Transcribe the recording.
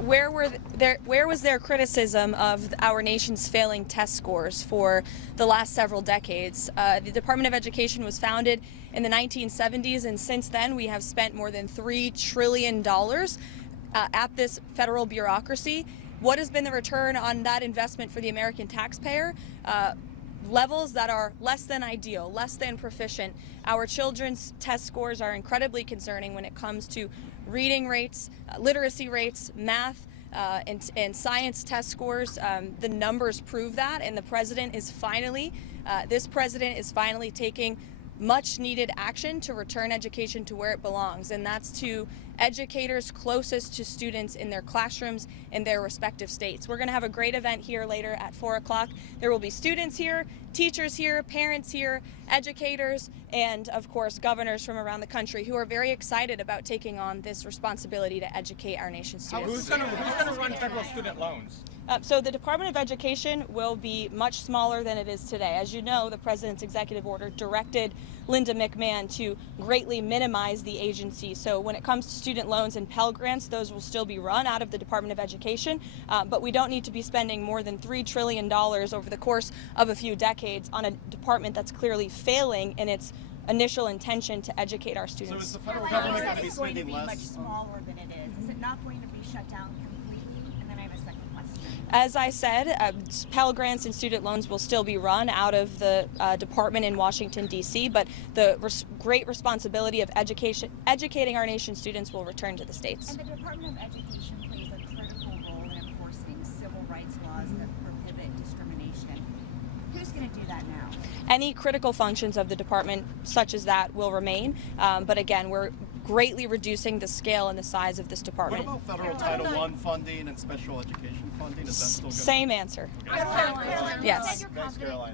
Where was their criticism of our nation's failing test scores for the last several decades? The Department of Education was founded in the 1970s, and since then we have spent more than $3 trillion at this federal bureaucracy. What has been the return on that investment for the American taxpayer? Levels that are less than ideal, less than proficient. Our children's test scores are incredibly concerning when it comes to reading rates, literacy rates, math, and science test scores. The numbers prove that, and the president is finally, this president is finally taking much needed action to return education to where it belongs, and that's to educators closest to students in their classrooms in their respective states. We're going to have a great event here later at 4 o'clock. There will be students here, teachers here, parents here, educators, and of course governors from around the country who are very excited about taking on this responsibility to educate our nation's students. Who's going to run federal student loans? So the Department of Education will be much smaller than it is today. As you know, the President's executive order directed Linda McMahon to greatly minimize the agency. So when it comes to student loans and Pell Grants, those will still be run out of the Department of Education, but we don't need to be spending more than $3 trillion over the course of a few decades on a department that's clearly failing in its initial intention to educate our students. So is the federal government going to be going to spending be less? much smaller than it is? Is it not going to be shut down completely? And then I have a second question. As I said, Pell Grants and student loans will still be run out of the department in Washington, D.C., but the great responsibility of educating our nation's students will return to the states. And the Department of Education plays a critical role in enforcing civil rights laws that prohibit discrimination. Who's going to do that now? Any critical functions of the department, such as that, will remain, but again, we're greatly reducing the scale and the size of this department. What about federal Title I funding and special education funding? Is that still going to... Same answer. Okay. Yes. Thanks, Karoline.